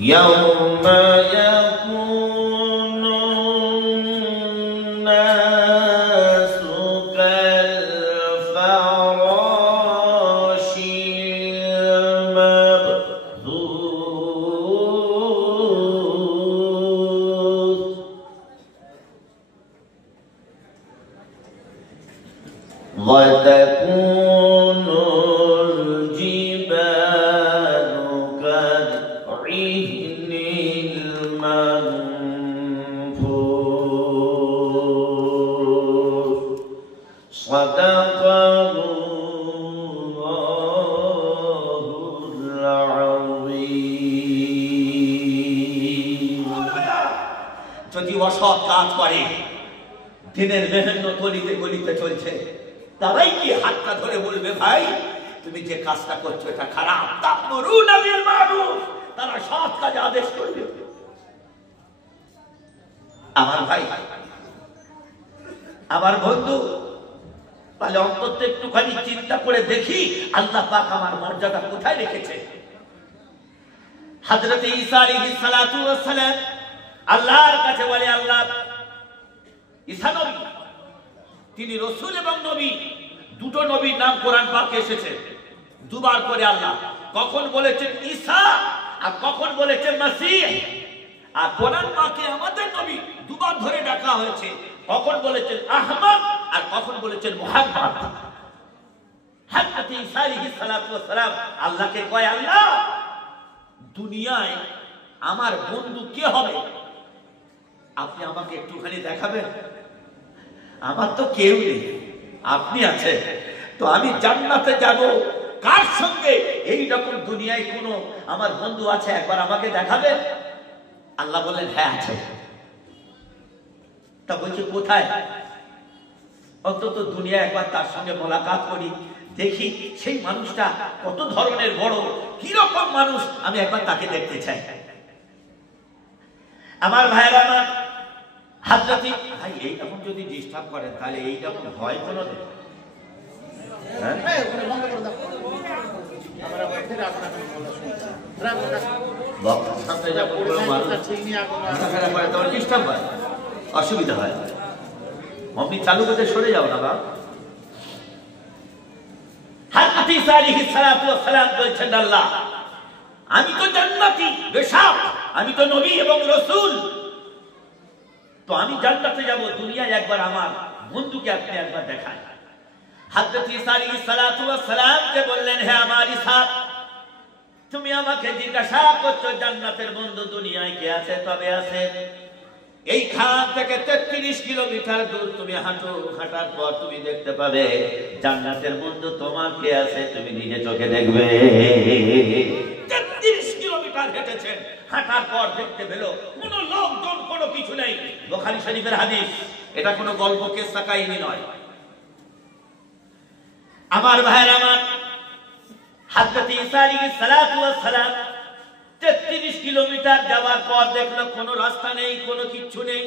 يوم يكون الناس كالفراش المبثوث وتكون الجبال كالعهن المنفوش صدق الله العظيم যদি অসৎ কাজ করে দিনের বিভিন্ন গলিতে গলিতে চলছে তারাই কি হাতটা ধরে বলবে ভাই তুমি যে কাজটা করছো এটা খারাপ তা'মুরুনা বিল মা'রুফ তারা সৎ কাজে আদেশ করবে আমার ভাই আমার বন্ধু তাহলে অন্তত একটুখানি চিন্তা করে দেখি আল্লাহ পাক আমার মর্যাদা কোথায় রেখেছে হযরত ঈসা আলাইহিস সালাতু ওয়াস সালাম আল্লাহর কাছে বলে আল্লাহ ঈসা নবী তিনি রাসূল এবং নবী দুটো নবীর নাম কোরআন পাকে এসেছে দুবার করে আল্লাহ কখন বলেছেন ঈসা আর কখন বলেছেন মাসিহ আর কোরআন পাকে আমাদের নবী দুবার ধরে ডাকা হয়েছে কখন বলেছেন আহমদ আর কখন বলেছেন মুহাম্মদ হযরত ঈসা আলাইহিস সালাতু ওয়াস সালাম আল্লাহকে কয় আল্লাহ দুনিয়ায় আমার বন্ধু কে হবে আপনি আমাকে একটুখানি দেখাবেন আমার তো কেউ নেই আপনি আছেন তো আমি জান্নাতে যাব কার সঙ্গে এই রকম দুনিয়ায় কোনো আমার বন্ধু আছে একবার আমাকে দেখাবেন আল্লাহ বললেন হ্যাঁ আছে তা বলছে কোথায় অন্তত দুনিয়া একবার তার সঙ্গে মোলাকাত করি দেখি সেই মানুষটা কত ধরনের বড় কি রকম মানুষ আমি একবার তাকে দেখতে চাই আমার ভাইরা আমার হাজরাতি ভাই এইরকম যদি ডিস্টার্ব করেন তাহলে এইরকম ভয় কোনো অসুবিধা হয় আপনি চালু করতে সরে যাও না বাবা হযরত ঈসা আলাইহিস সালাতু ওয়াস সালাম বলছেন আল্লাহ আমি তো জান্নাতি বেশক আমি তো নবী এবং রাসূল তো আমি জান্নাতে যাব দুনিয়ায় একবার আমার বন্ধুকে আপনি একবার দেখান হযরত ঈসা আলাইহিস সালাতু ওয়াস সালাম কে বললেন হে আমার ঈসা তুমি আমাকে জিজ্ঞাসা করছো জান্নাতের বন্ধু দুনিয়ায় কে আছে তবে আছে এইখান থেকে 33 কিলোমিটার দূর তুমি হাঁটো হাঁটার পর তুমি দেখতে পাবে জান্নাতের বন্ধু তোমার কে আছে তুমি নিজে চোখে দেখবে 33 কিলোমিটার হেঁটেছেন হাঁটার পর দেখতে পেল কোনো লোকজন কোনো কিছু নেই বুখারী শরীফের হাদিস এটা কোনো গল্প কিসসা কাহিনী নয় আমার ভাইরা আমার হযরত ঈসা আলাইহিস সালাতু ওয়াস সালাম 33 কিলোমিটার যাওয়ার পর দেখলো কোনো রাস্তা নেই কোনো কিছু নেই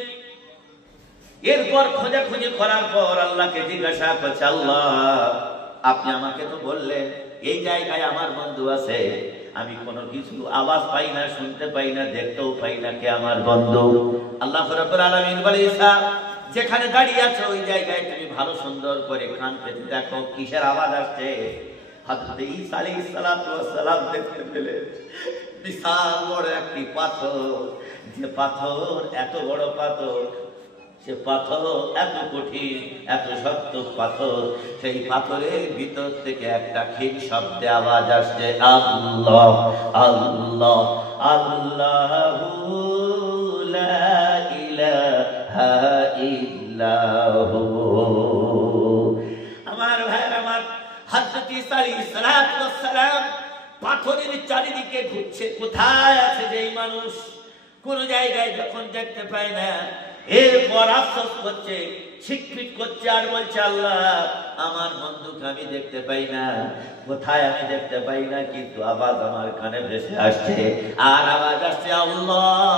এরপর খোঁজাখুঁজি করার পর আল্লাহকে জিজ্ঞাসা করছে আল্লাহ আপনি আমাকে তো বললেন এই জায়গায় আমার বন্ধু আছে আমি কোনো কিছু আওয়াজ পাই না শুনতে পাই না দেখতেও পাই না কে আমার বন্ধু আল্লাহ রাব্বুল আলামিন বলে ঈসা যেখানে দাঁড়িয়ে আছো ওই জায়গায় তুমি ভালো সুন্দর করে কান পেতে দেখো কিসের আওয়াজ আসছে হযরত ঈসা আলাইহিস সালাতু ওয়াস সালাম দেখতে পেলেন বিশাল বড় একটি পাথর যে পাথর এত বড় পাথর সে পাথর এত কঠিন এত শক্ত পাথর সেই পাথরের ভিতর থেকে একটা ক্ষীণ শব্দে আওয়াজ আসছে আল্লাহ আল্লাহ আল্লাহু লা ইলাহা ইল্লাহু আমার ভাইরা আমার হযরত ঈসা আলাইহিস সালাতু ওয়াস সালাম পাথরের চারিদিকে ঘুরছে কোথায় আছে যেই মানুষ কোন জায়গায় যখন দেখতে পায় না এর এরপর আফসোস করছে, শিক্ষিত করছে আর বলছে আল্লাহ আমার বন্ধুকে আমি দেখতে পাই না, কোথায় আমি দেখতে পাই না, কিন্তু আওয়াজ আমার কানে ভেসে আসছে, আর আওয়াজ আসছে আল্লাহ,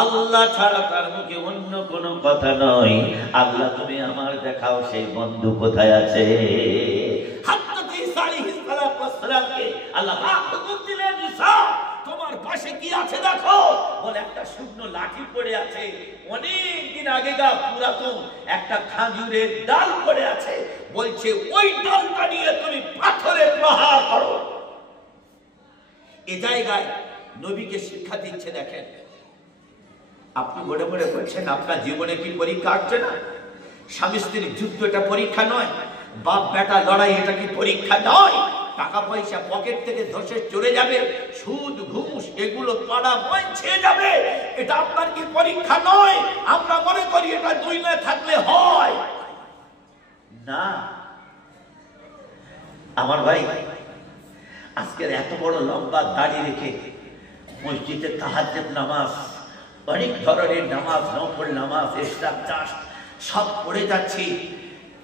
আল্লাহ ছাড়া তার মুখে অন্য কোনো কথা নয়। আল্লাহ তুমি আমার দেখাও সেই বন্ধু কোথায় আছে। হযরত ঈসা আলাইহিস সালামকে আল্লাহ হুকুম দিলেন, ঈসা তোমার পাশে কি আছে দেখো। বলে একটা শুকনো লাঠি পড়ে আছে, অনেক দিন আগেকার পুরাতন একটা খাজুরের ডাল পড়ে আছে। বলছে ওই ডালটা নিয়ে তুমি পাথরে প্রহার করো। এ জায়গায় নবীকে শিক্ষা দিচ্ছে। দেখেন, আপনি মনে মনে বলছেন আপনার জীবনে কি পরীক্ষা আসছে না? স্বামী স্ত্রীর যুদ্ধ এটা পরীক্ষা নয়, বাপ বেটা লড়াই এটা কি পরীক্ষা নয়? টাকা পয়সা পকেট থেকে ধসে চলে যাবে, সুদ ঘুষ এগুলো পাড়া বইছে যাবে, এটা আপনার কি পরীক্ষা নয়? আমরা মনে করি এটা দুনিয়ায় থাকলে হয় না। আমার ভাই, আজকের এত বড় লম্বা দাড়ি রেখে মসজিদে তাহাজ্জুদ নামাজ, অনেক ধরনের নামাজ, নফল নামাজ, ইশরাক চাষ সব পড়ে যাচ্ছি,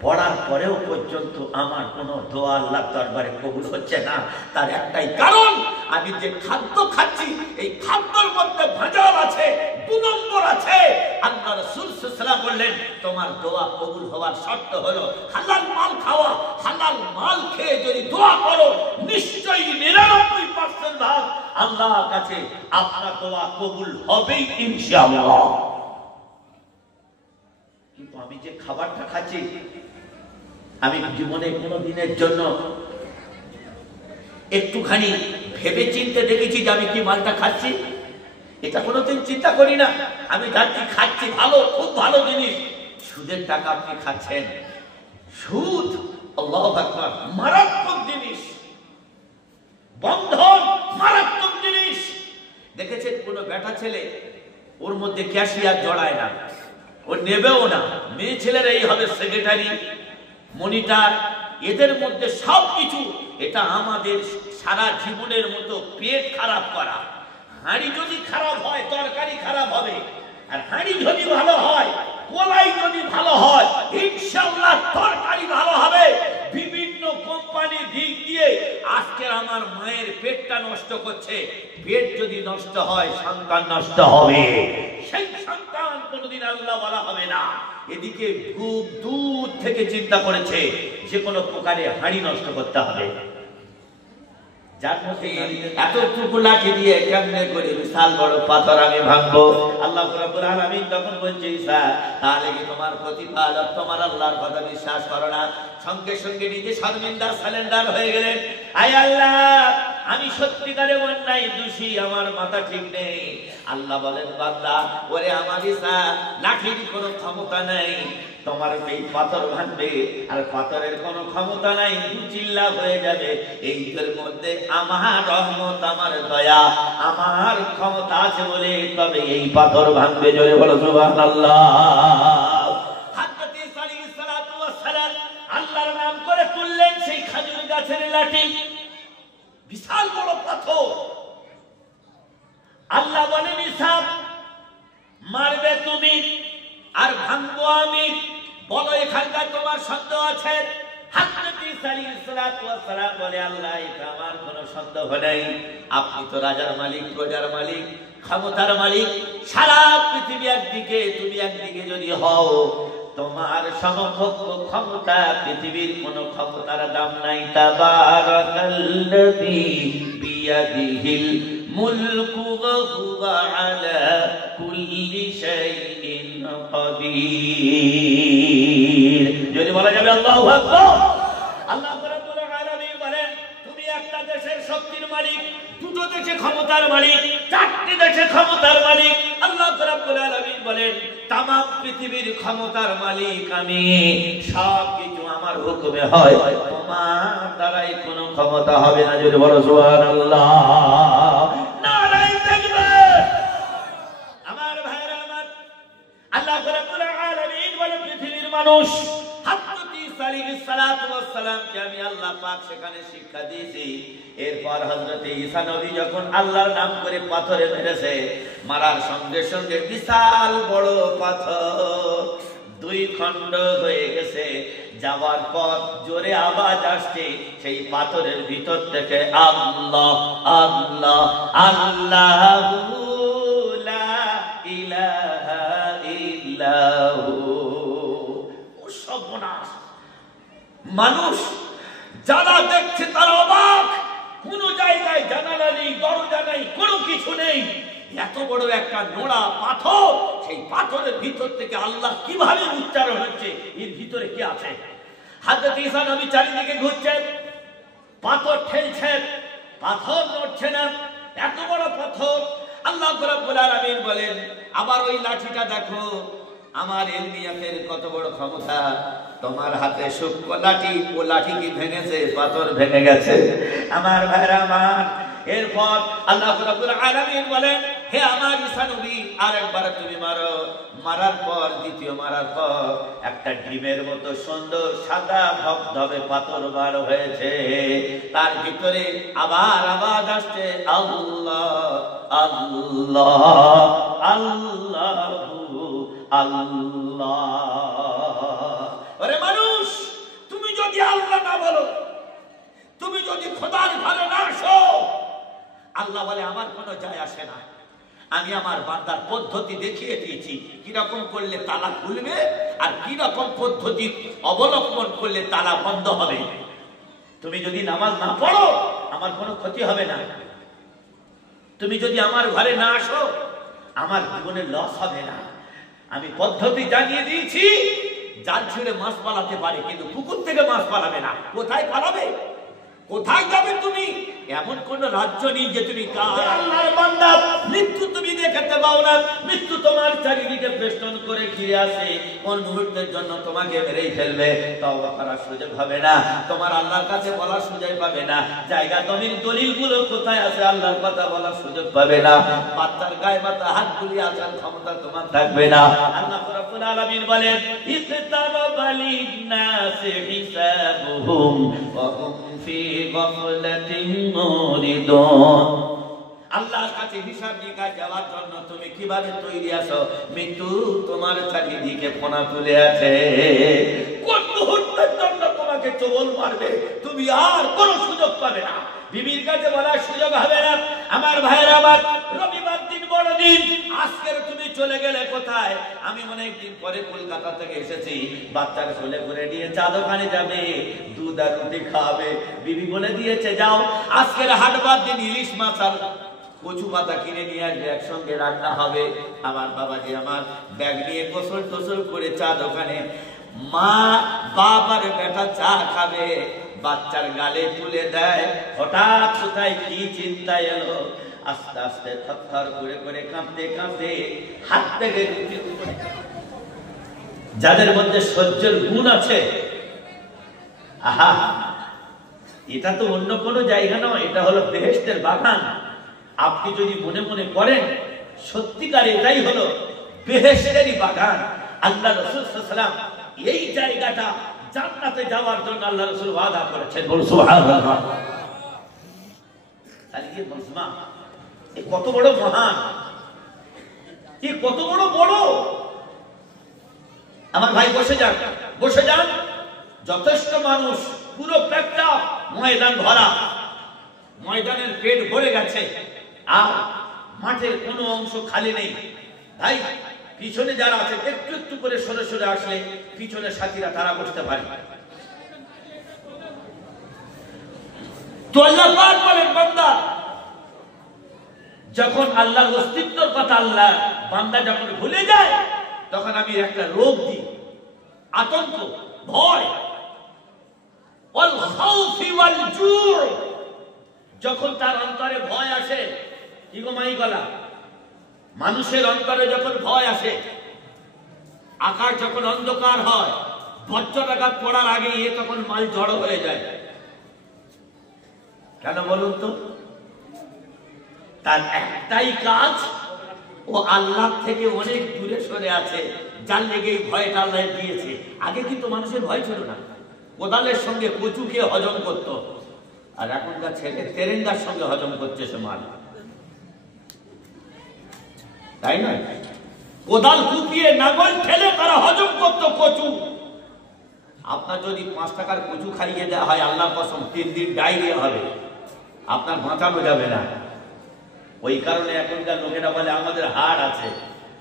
পড়ার পরেও পর্যন্ত আমার কোনো দোয়া আল্লাহর দরবারে কবুল হচ্ছে না। তার একটাই কারণ, আমি যে খাদ্য খাচ্ছি এই খাদ্যের মধ্যে ভেজাল আছে, 2 নম্বর আছে। আল্লাহ রাসূল সাল্লাল্লাহু আলাইহি ওয়াসাল্লাম বললেন তোমার দোয়া কবুল হওয়ার শর্ত হলো হালাল মাল খাওয়া। হালাল মাল খেয়ে যদি দোয়া করো, নিশ্চয়ই 99% ভাগ আল্লাহর কাছে আপনার দোয়া কবুল হবেই ইনশাআল্লাহ। কিন্তু আমি যে খাবারটা খাচ্ছি, আমি জীবনে কোনো দিনের জন্য একটুখানি ভেবে চিন্তে দেখেছি যে আমি কি মালটা খাচ্ছি? এটা কোনোদিন চিন্তা করি না। আমি যাচ্ছি খাচ্ছি, ভালো, খুব ভালো জিনিস। সুদের টাকা আপনি খাচ্ছেন, সুদ আল্লাহু আকবার মারাত্মক জিনিস, বন্ধন মারাত্মক জিনিস। দেখেছেন কোন বেটা ছেলে ওর মধ্যে ক্যাশিয়ার জড়ায় না, ও নেবেও না। মেয়ে ছেলেরা এই হবে সেক্রেটারি, মনিটর, এদের মধ্যে সবকিছু। এটা আমাদের সারা জীবনের মতো পেট খারাপ করা। হাঁড়ি যদি খারাপ হয় তরকারি খারাপ হবে, আর হাঁড়ি যদি ভালো হয়, কলাই যদি ভালো হয়, ইনশাআল্লাহ তরকারি ভালো হবে। বিভিন্ন কোম্পানি দিক দিয়ে আজকে আমার মায়ের পেটটা নষ্ট করছে। পেট যদি নষ্ট হয় সন্তান নষ্ট হবে, সেই সন্তান কোনোদিন আল্লাহ বলা হবে না। এদিকে খুব দূর থেকে চিন্তা করেছে যে কোনো প্রকারে হাঁড়ি নষ্ট করতে হবে। যার মধ্যে এতটুকু লাঠি দিয়ে কেমনে করে বিশাল বড় পাথর আমি ভাঙবো। আল্লাহ রাব্বুল আলামিন তখন বলছে ঈসা, তাহলে কি তোমার প্রতিপালক তোমার আল্লাহর কথা বিশ্বাস করো না? সঙ্গে সঙ্গে নিজে শর্মিন্দা সালেন্ডার হয়ে গেলেন। আয় আল্লাহ, আমি সত্যিকারে অন্যায় দোষী, আমার মাথা ঠিক নেই। আল্লাহ বলেন বান্দা, ওরে আমার ঈসা, লাঠির কোনো ক্ষমতা নেই, তোমার এই পাথর ভাঙবে, আর পাথরের কোনো ক্ষমতা নাই, চিল্লা হয়ে যাবে। এইটার মধ্যে আমার রহমত, আমার দয়া, আমার ক্ষমতা আছে বলে তবে এই পাথর ভাঙবে। জোরে বলো সুবহানাল্লাহ। হযরত ঈসা আলাইহিস সালাতু ওয়াস সালাম আল্লাহর নাম করে তুললেন সেই খেজুর গাছের লাঠি, বিশাল বড় পাথর। আল্লাহ বলেন ঈসা, মারবে তুমি আর ভাঙবো আমি। বলো এখানকার তোমার সন্দেহ আছে? হযরত ঈসা আলাইহিস সালাতু ওয়াস সালাম বলে, আল্লাহ এটা আমার কোনো সন্দেহ নেই। আপনি তো রাজার মালিক, প্রজার মালিক, ক্ষমতার মালিক। সারা পৃথিবী একদিকে, তুমি একদিকে যদি হও, তোমার সমকক্ষ ক্ষমতা পৃথিবীর কোনো ক্ষমতার দাম নাই। তাবারাকাল্লাযী বিয়াদিহিল মুলকু ওয়া হুয়া আলা কুল্লি শাইইন কাদির। যদি বলা যাবে আল্লাহু আকবার। আল্লাহ রাব্বুল আলামিন বলেন, তুমি একটা দেশের শক্তির মালিক, দুটো দেশে ক্ষমতার মালিক, চারটি দেশে ক্ষমতার মালিক। আল্লাহ রাব্বুল আলামিন বলেন, তামাম পৃথিবীর ক্ষমতার মালিক আমি, সব কিছু আমার হুকুমে হয়, তোমার দ্বারাই কোনো ক্ষমতা হবে না। যদি বলো সুবহানাল্লাহ, নারায়ে তাকবীর। আমার ভাইরা আমার, আল্লাহ রাব্বুল আলামিন বলেন, পৃথিবীর মানুষ হযরত ঈসা আলাইহিস সালাতু ওয়াস সালামকে আমি আল্লাহ পাক সেখানে শিক্ষা দিয়েছি। এরপর হযরত ঈসা নবী যখন আল্লাহর নাম করে পাথরে মেরেছে, মারার সঙ্গে সঙ্গে বিশাল বড় পাথর দুই খণ্ড হয়ে গেছে। যাওয়ার পথ জোরে আওয়াজ আসছে, সেই পাথরের ভিতর থেকে আল্লাহ আল্লাহ আল্লাহু লা ইলাহা ইল্লাহু। ও সর্বনাশ! মানুষ যারা দেখছে তারা অবাক। কোন জায়গায় জানালা নেই, দরজা নেই, কোনো কিছু নেই। এত বড় একটা নোড়া পাথর, সেই পাথরের ভিতর থেকে আল্লাহ কিভাবে উচ্চারণ হচ্ছে, এর ভিতরে কি আছে? হযরত ঈসা নবী চারিদিকে ঘুরছেন, পাথর ঠেলছেন, পাথর নড়ছে না। এত বড় পাথর। আল্লাহ রাব্বুল আলামিন বলেন, আবার ওই লাঠিটা দেখো, আমার এলমিয়াতের কত বড় ক্ষমতা। তোমার হাতে সূক্ষ্ম লাঠি, ও লাঠি কি ভেঙেছে? পাথর ভেঙে গেছে। আমার ভাইরা আমার, এরপর আল্লাহ রাব্বুল আলামিন বলেন, হে আমার ঈসা নবী, আরেকবার তুমি মারো। মারার পর, দ্বিতীয় মারার পর একটা ডিমের মতো সুন্দর সাদা ধবধবে পাথর বার হয়েছে। তার ভিতরে আবার আওয়াজ আসছে আল্লাহ আল্লাহ আল্লাহু আল্লাহ। আরে মানুষ, তুমি যদি আল্লাহ না বলো, তুমি যদি খোদার ঘরে না আসো, আল্লাহ বলে আমার কোনো যায় আসে না। আমি আমার বান্দার পদ্ধতি দেখিয়ে দিয়েছি, কিরকম করলে তালা খুলবে আর কিরকম পদ্ধতি অবলম্বন করলে তালা বন্ধ হবে। তুমি যদি নামাজ না পড়ো, আমার কোনো ক্ষতি হবে না। তুমি যদি আমার ঘরে না আসো, আমার জীবনে লস হবে না। আমি পদ্ধতি জানিয়ে দিয়েছি। জাল ছিঁড়ে মাছ পালাতে পারে, কিন্তু পুকুর থেকে মাছ পালাবে না। কোথায় পালাবে? কোথায় যাবে তুমি? এমন কোন রাজ্য নেই যে তুমি আল্লাহর বান্দা মৃত্যু তুমি দেখতে পাও না। মৃত্যু তোমার চারিদিকে বেষ্টন করে ঘিরে আসে, কোন মুহূর্তের জন্য তোমাকে মেরেই ফেলবে। তওবা করার সুযোগ হবে না, তোমার আল্লাহর কাছে বলার সুযোগ পাবে না। জায়গা জমির দলিলগুলো কোথায় আছে, আল্লাহর কথা বলার সুযোগ পাবে না। বাচ্চার গায়ে মাথা হাত বুলিয়ে আসার ক্ষমতা তোমার থাকবে না। আল্লাহ রাব্বুল আলামিন বলেন, ইকতারাবা লিন-নাসি হিসাবুহুম ওয়া হুম ফি গাফলাতিন মুরিদুন। আল্লাহর কাছে হিসাব নিকাশ যাওয়ার জন্য তুমি কিভাবে তৈরি আছো? মৃত্যু তোমার চারিদিকে ফোনা তুলে আছে। কোন মুহূর্তের জন্য তোমাকে চবল মারবে, তুমি আর কোনো সুযোগ পাবে না। বিবির কাছে বলার সুযোগ হবে না। আমার ভাইয়েরা, আমার রবিবার দিন বড় দিন। আজকের তুমি চলে গেলে কোথায়? আমি অনেক দিন পরে কলকাতা থেকে এসেছি। বাচ্চার কোলে করে নিয়ে চা দোকানে যাবে, দুধ আর রুটি খাওয়াবে। বিবি বলে দিয়েছে, যাও আজকের হাটবার দিন ইলিশ মাছ আর কচু পাতা কিনে নিয়ে আসবে, একসঙ্গে রান্না হবে। আমার বাবাজি আমার ব্যাগ নিয়ে গোসল টোসল করে চা দোকানে, মা বাবার বেটা চা খাবে, বাচ্চার গালে তুলে দেয়। হঠাৎ কোথায় কি চিন্তা এলো, আস্তে আস্তে থরথর করে করে কাঁপতে কাঁপতে হাত থেকে যাদের মধ্যে সহ্যের গুণ আছে, আহা, এটা তো অন্য কোনো জায়গা নয়, এটা হলো বেহেশতের বাগান। আপনি যদি মনে মনে করেন সত্যিকার এটাই হলো বেহেশতেরই বাগান। আল্লাহ রাসূল সাল্লাল্লাহু আলাইহি ওয়াসাল্লাম এই জায়গাটা জান্নাতে যাওয়ার জন্য আল্লাহ রাসূল ওয়াদা করেছেন। বলুন সুবহানাল্লাহ। তাহলে কি মজমা, এ কত বড় মহান, এ কত বড় বড়। আমার ভাই বসে যান, বসে যান। যথেষ্ট মানুষ, পুরো পেটটা ময়দান ভরা, ময়দানের পেট ভরে গেছে, আর মাঠের কোনো অংশ খালি নেই। ভাই পিছনে যারা আছে একটু একটু করে সরে সরে আসলে পিছনে সাথীরা তারা বসতে পারে। তো আল্লাহ পাক বলেন, বান্দা যখন আল্লাহর অস্তিত্বের কথা আল্লাহ বান্দা যখন ভুলে যায়, তখন আমি একটা রোগ দিই, আতঙ্ক, ভয়। ওয়াল খাউফি ওয়াল জু', যখন তার অন্তরে ভয় আসে, ইগোমাই গলা, মানুষের অন্তরে যখন ভয় আসে, আকাশ যখন অন্ধকার হয়, বজ্রপাত পড়ার আগে এ তখন মাল জড়ো হয়ে যায়। কেন বলুন তো? তার একটাই কাজ, ও আল্লাহ থেকে অনেক দূরে সরে আছে, যার লেগে এই ভয়টা আল্লাহ দিয়েছে। আগে কিন্তু মানুষের ভয় ছিল না, কোদালের সঙ্গে কচুকে হজম করত, আর এখনকার ছেলে তেরেঙ্গার সঙ্গে হজম করছে সে মাল, তাই না? কোদাল কুপিয়ে নাগল ঠেলে তারা হজম করত কচু। আপনার যদি 5 টাকার কচু খাইয়ে দেওয়া হয় আল্লাহর কসম 3 দিন ডায়রিয়া হবে, আপনার বাঁচানো যাবে না। ওই কারণে এখনকার লোকেরা বলে আমাদের হাড় আছে,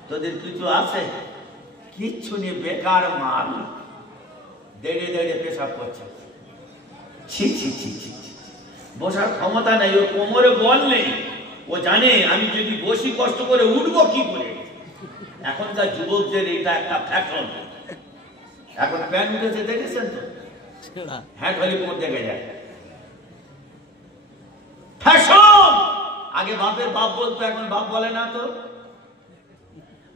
তোদের কিছু আছে? কিচ্ছু নেই, বেকার মাল, দেড়ে দেড়ে পেশাব করছে। ছি ছি ছি ছি, বসার ক্ষমতা নেই, ওর কোমরে বল নেই। ও জানে আমি যদি বসি কষ্ট করে উঠবো কি করে। এখনকার যুবকদের এটা একটা ফ্যাশন। এখন প্যান্ট উঠেছে দেখেছেন তো, হ্যাঁ খালি কোট দেখে যায়, ফ্যাশন। আগে বাপের বাপ বলতো, এখন বাপ বলে না তো।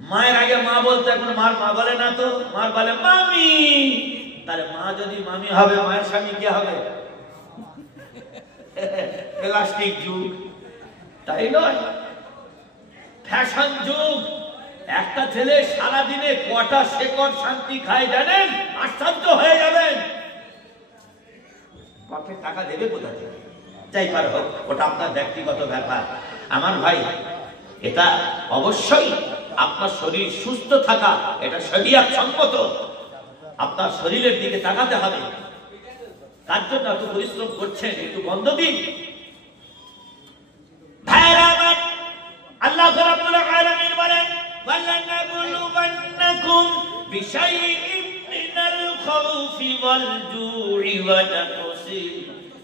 মায়ের আগে মা বলতো, এখন মার মা বলে না তো, মার বলে মামি। তাহলে মা যদি মামি হবে, মায়ের স্বামী কে হবে? প্লাস্টিক যুগ, তাই নয়? ফ্যাশন যুগ। একটা ছেলে সারাদিনে কটা শেকড় শান্তি খায় জানেন? আশ্চর্য হয়ে যাবেন। বাপের টাকা দেবে কোথা থেকে? যাই পার হোক, ওটা আপনার ব্যক্তিগত ব্যাপার। আমার ভাই, এটা অবশ্যই আপনার শরীর সুস্থ থাকা, এটা শরীয়ত সম্মত। আপনার শরীরের দিকে তাকাতে হবে। তার জন্য এত পরিশ্রম করছেন, একটু বন্ধ দিন। আল্লাহ রাব্বুল আলামিন বলেন, ওয়ালানাবলুওয়ান্নাকুম বিশাইইন মিনাল খাউফি ওয়াল জু'i ওয়া নাকসিন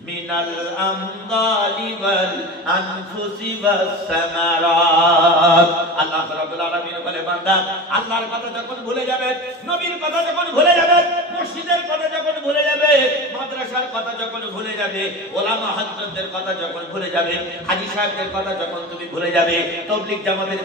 মিনাল আমওয়ালি ওয়াল আনফুসি ওয়াস সামারাত। আল্লাহ রাব্বুল আলামিন বলে, বান্দা আল্লাহর কথা যখন ভুলে যাবে, নবীর কথা যখন ভুলে যাবে, মসজিদের কথা যখন ভুলে যাবে, মাদ্রাসার কথা যখন ভুলে যাবে, ওলামা হযরতদের কথা যখন ভুলে যাবে, হাজী সাহেবদের কথা যখন তুমি ভুলে যাবে, তাবলীগ জামাতের